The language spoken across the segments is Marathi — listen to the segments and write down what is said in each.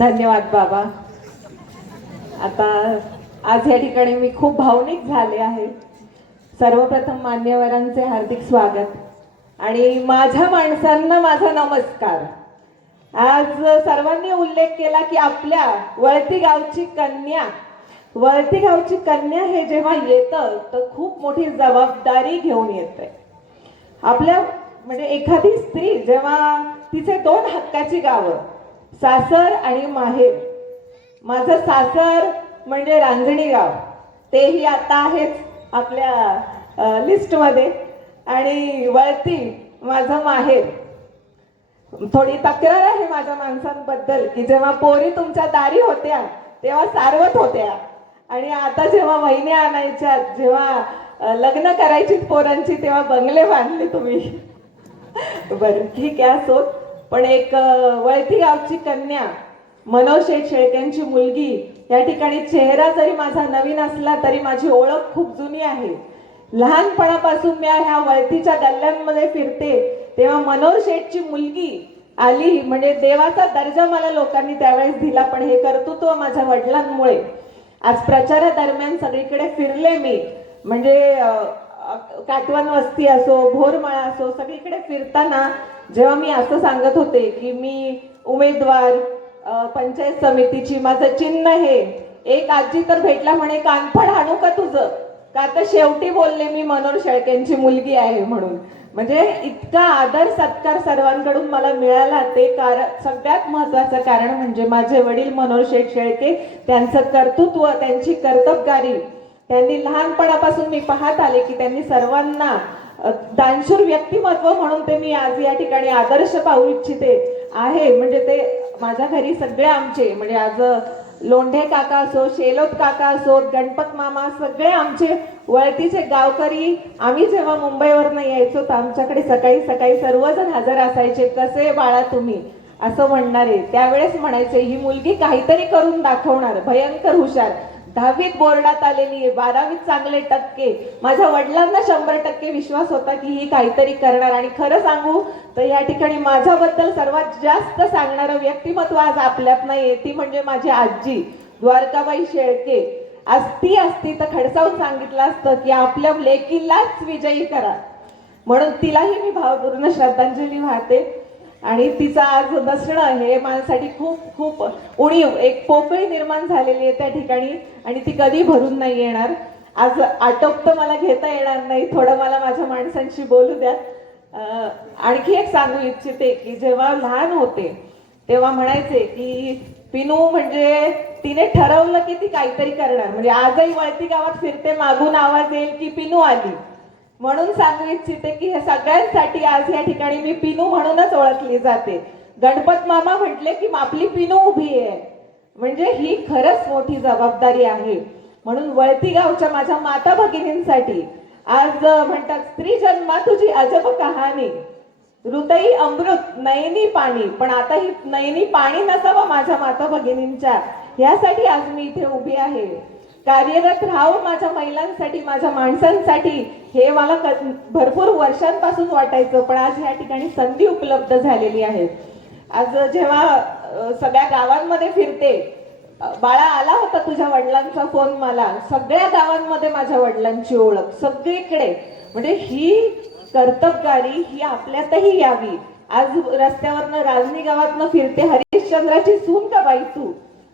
धन्यवाद बाबा. आता आज या ठिकाणी मी खूप भावनिक झाले आहे. सर्वप्रथम मान्यवरांचे हार्दिक स्वागत आणि माझ्या माणसांना माझा नमस्कार. आज सर्वांनी उल्लेख केला की आपल्या वळती गावची कन्या हे जेव्हा येतं तर खूप मोठी जबाबदारी घेऊन येते. आपल्या म्हणजे एखादी स्त्री जेव्हा तिचे दोन हक्काची गावं, सासर आणि माहेर. माझं सासर म्हणजे रांजणी गाव, तेही आता आहेच आपल्या लिस्टमध्ये, आणि वळती माझं माहेर. थोडी तक्रार आहे माझ्या माणसांबद्दल की जेव्हा पोरी तुमच्या दारी होत्या तेव्हा सारवत होत्या, आणि आता जेव्हा वहिनी आणायच्या, जेव्हा लग्न करायची पोरांची, तेव्हा बंगले बांधले तुम्ही. बरं ठीक आहे असो. पण एक वळती गावची कन्या, मनोज शेठ शेळक्यांची मुलगी, या ठिकाणी चेहरा जरी माझा नवीन असला तरी माझी ओळख खूप जुनी आहे. लहानपणापासून मी ह्या वळतीच्या गल्ल्यांमध्ये फिरते तेव्हा मनोज शेठची मुलगी आली म्हणजे देवाचा दर्जा मला लोकांनी त्यावेळेस दिला. पण हे कर्तृत्व माझ्या वडिलांमुळे. आज प्रचारादरम्यान सगळीकडे फिरले मी, म्हणजे काटवण वस्ती असो, भोरमाळा असो, सगळीकडे फिरताना जेव्हा मी असं सांगत होते की मी उमेदवार, पंचायत समितीची, माझं चिन्ह हे, एक आजी तर भेटला म्हणे, कानफड हाणू का तुझं, का तर शेवटी बोलले मी मनोज शेळकेंची मुलगी आहे म्हणून. म्हणजे इतका आदर सत्कार सर्वांकडून मला मिळाला. ते कारण, सगळ्यात महत्वाचं कारण म्हणजे माझे वडील मनोज शेठ शेळके, त्यांचं कर्तृत्व, त्यांची कर्तबगारी. त्यांनी लहानपणापासून मी पाहत आले की त्यांनी सर्वांना दानशूर व्यक्तिमत्व म्हणून ते मी आज या ठिकाणी आदर्श पाहू इच्छिते आहे. म्हणजे ते माझ्या घरी सगळे आमचे, म्हणजे आज लोंढे काका असो, शेलोत काका असो, गणपत मामा, सगळे आमचे वळतीचे गावकरी. आम्ही जेव्हा मुंबईवरनं यायचो तर आमच्याकडे सकाळी सकाळी सर्वजण हजर असायचे. कसे बाळा तुम्ही, असं म्हणणारे. त्यावेळेस म्हणायचे ही मुलगी काहीतरी करून दाखवणार, भयंकर हुशार, 10वीत बोर्डात आलेली आहे, 12वीत चांगले टक्के. माझ्या वडिलांना 100% विश्वास होता की ही काहीतरी करणार. आणि खरं सांगू तर या ठिकाणी माझ्याबद्दल सर्वात जास्त सांगणारं व्यक्तिमत्व आज आपल्यात नाही, ती म्हणजे माझी आजी द्वारकाबाई शेळके. आज ती असती तर खडसावून सांगितलं असतं की आपल्या लेकीलाच विजयी करा. म्हणून तिलाही मी भावपूर्ण श्रद्धांजली वाहते. आणि तिचं आज नसणं हे माझ्यासाठी खूप खूप उणीव, एक पोकळी निर्माण झालेली आहे त्या ठिकाणी, आणि ती कधी भरून नाही येणार. आज आटोप तर मला घेता येणार नाही, थोडं मला माझ्या माणसांशी बोलू द्या. आणखी एक सांगू इच्छिते की जेव्हा लहान होते तेव्हा म्हणायचे की पिनू म्हणजे तिने ठरवलं की ती काहीतरी करणार. म्हणजे आजही वळती गावात फिरते, मागून आवाज येईल की पिनू आली. म्हणून सांगू इच्छिते की हे सगळ्यांसाठी आज या ठिकाणी मी पिनू म्हणूनच ओळखली जाते. गणपत मामा म्हटले की आपली पिनू उभी आहे, म्हणजे ही खरंच मोठी जबाबदारी आहे. म्हणून वळती गावच्या माझ्या माता भगिनींसाठी आज म्हणतात, स्त्री जन्मा तुझी अजब कहाणी, हृदयी अमृत नयनी पाणी. पण आता ही नयनी पाणी नसावं माझ्या माता भगिनींच्या, यासाठी आज मी इथे उभी आहे. कार्यरत राहावं माझ्या महिलांसाठी, माझ्या माणसांसाठी, हे मला भरपूर वर्षांपासून वाटायचं. पण आज या ठिकाणी संधी उपलब्ध झालेली आहे. आज जेव्हा सगळ्या गावांमध्ये फिरते, बाळा आला होता तुझ्या वडिलांचा फोन मला, सगळ्या गावांमध्ये माझ्या वडिलांची ओळख सगळीकडे. म्हणजे ही कर्तबगारी ही आपल्यातही यावी. आज रस्त्यावरनं राजनी गावातनं फिरते, हरिश्चंद्राची सून का बाई तू,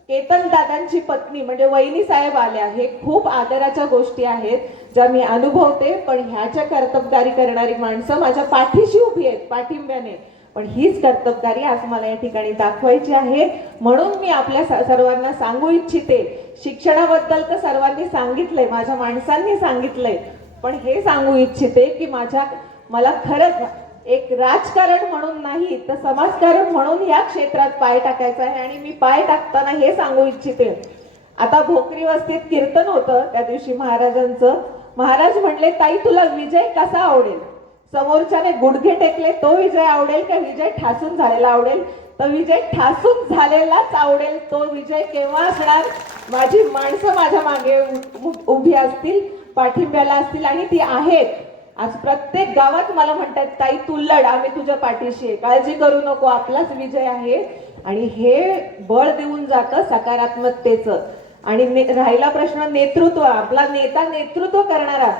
केतन दादांची पत्नी म्हणजे वहिनी साहेब आल्या. हे खूप आदराच्या गोष्टी आहेत ज्या मी अनुभवते. पण ह्याच्या कर्तबगारी करणारी माणसं माझ्या पाठीशी उभी आहेत, पाठिंब्याने. पण हीच कर्तबगारी आज मला या ठिकाणी दाखवायची आहे. म्हणून मी आपल्या सर्वांना सांगू इच्छिते, शिक्षणाबद्दल तर सर्वांनी सांगितलंय, माझ्या माणसांनी सांगितलंय, पण हे सांगू इच्छिते की मला खरंच एक राजकारण म्हणून नाही तर समाजकारण म्हणून या क्षेत्रात पाय टाकायचा आहे. आणि मी पाय टाकताना हे सांगू इच्छिते, आता भोकरी वस्तीत कीर्तन होतं त्या दिवशी महाराजांचं. महाराज म्हणले, ताई तुला विजय कसा आवडेल, समोरच्याने गुडघे टेकले तो विजय आवडेल का विजय ठासून झालेला आवडेल. तर विजय ठासून झालेलाच आवडेल. तो विजय केव्हा असणार, माझी माणसं माझ्या मागे उभी असतील, पाठिंब्याला असतील, आणि ती आहेत. आज प्रत्येक गावात मला म्हणतात, ताई तू लढ, आम्ही तुझ्या पाठीशी आहे, काळजी करू नको, आपलाच विजय आहे. आणि हे बळ देऊन जातं सकारात्मकतेचं. आणि राहिला प्रश्न नेतृत्व, आपला नेता नेतृत्व करणारा,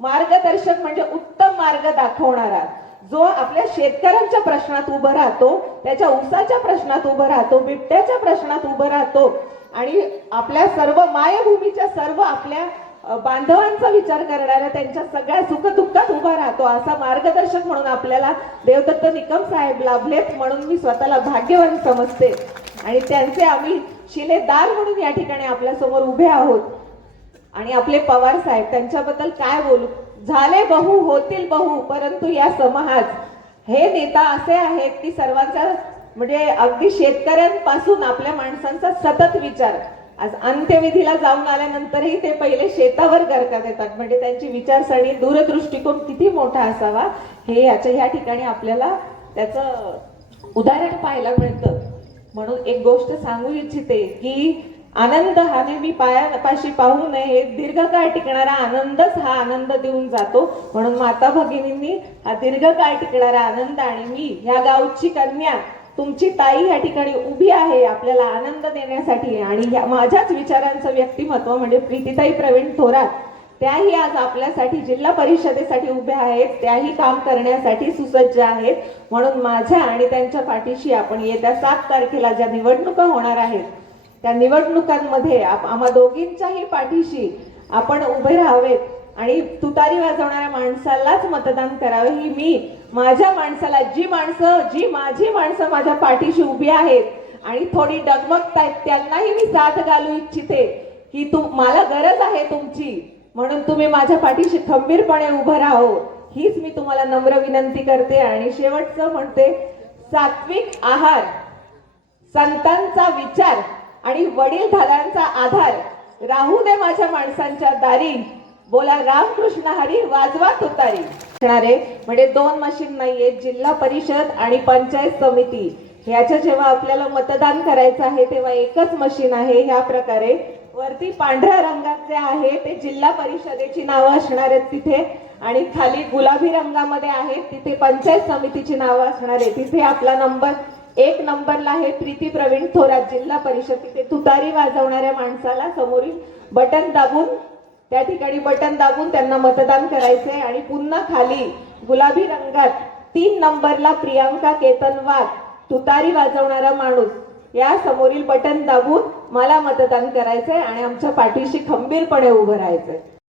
मार्गदर्शक म्हणजे उत्तम मार्ग दाखवणारा, जो आपल्या शेतकऱ्यांच्या प्रश्नात उभं राहतो, त्याच्या ऊसाच्या प्रश्नात उभं राहतो, बिबट्याच्या प्रश्नात उभं राहतो आणि आपल्या सर्व मायभूमीच्या सर्व आपल्या बांधवांचा विचार करणारा, त्यांच्या सगळ्या सुखदुःखात उभा राहतो, असा मार्गदर्शक म्हणून आपल्याला देवदत्त निकम साहेब लाभलेत. म्हणून मी स्वतःला भाग्यवान समजते आणि त्यांचे आम्ही शिलेदार म्हणून या ठिकाणी आपल्या समोर उभे आहोत. आणि आपले पवार साहेब, त्यांच्याबद्दल काय बोलू, झाले बहु होतील बहु परंतु या समाज, हे नेता असे आहेत की सर्वांचा म्हणजे अगदी शेतकऱ्यांपासून आपल्या माणसांचा सतत विचार. आज अंत्यविधीला जाऊन आल्यानंतरही ते पहिले शेतावर गरका देतात, म्हणजे त्यांची विचारसरणी, दूरदृष्टिकोन किती मोठा असावा हे या ठिकाणी आपल्याला त्याचं उदाहरण पाहायला मिळतं. म्हणून एक गोष्ट सांगू इच्छिते की आनंद हा नेहमी पायापाशी पाहू नये, दीर्घकाळ टिकणारा आनंदच हा आनंद देऊन जातो. म्हणून माता भगिनींनी हा दीर्घकाळ टिकणारा आनंद, आणि मी ह्या गावची कन्या तुमची ताई या ठिकाणी उभी आहे आपल्याला आनंद देण्यासाठी. आणि माझ्याच विचारांचं व्यक्तिमत्व म्हणजे प्रीतीताई प्रवीण थोरात, त्याही आज आपल्यासाठी जिल्हा परिषदेसाठी उभ्या आहेत, त्याही काम करण्यासाठी सुसज्ज आहेत. म्हणून माझ्या आणि त्यांच्या पाठीशी आपण येत्या 7 तारखेला ज्या निवडणुका होणार आहेत त्या निवडणुकांमध्ये आम्हा दोघींच्याही पाठीशी आपण उभे राहावेत आणि तुतारी वाजवणाऱ्या माणसालाच मतदान करावे. ही मी माझ्या माणसाला, जी माझी माणसं माझ्या पाठीशी उभी आहेत आणि थोडी डगमगतायत, त्यांनाही मी साथ घालू इच्छिते की मला गरज आहे तुमची, म्हणून तुम्ही माझ्या पाठीशी खंबीरपणे उभं राहो, हीच मी तुम्हाला नम्र विनंती करते. आणि शेवटचं म्हणते, सात्विक आहार, संतांचा विचार आणि वडीलधाऱ्यांचा आधार राहू दे माझ्या माणसांच्या दारी, बोला रामकृष्ण हरी, वाजवा तुतारी. म्हणजे 2 मशीन नाहीये, जिल्हा परिषद आणि पंचायत समिती ह्याच्या जेव्हा आपल्याला मतदान करायचं आहे तेव्हा एकच मशीन आहे. ह्या प्रकारे वरती पांढऱ्या रंगाचे आहे ते जिल्हा परिषदेची नावं असणार आहेत तिथे, आणि खाली गुलाबी रंगामध्ये आहे तिथे पंचायत समितीची नावं असणार आहे. तिथे आपला नंबर 1 नंबरला आहे प्रीती प्रवीण थोरात, जिल्हा परिषद. तिथे तुतारी वाजवणाऱ्या माणसाला समोरील बटन दाबून, त्या ठिकाणी बटन दाबून त्यांना मतदान करायचंय. आणि पुन्हा खाली गुलाबी रंगात 3 नंबरला प्रियांका केतन वाघ, तुतारी वाजवणारा माणूस, या समोरील बटन दाबून मला मतदान करायचंय आणि आमच्या पाठीशी खंबीरपणे उभं राहायचंय.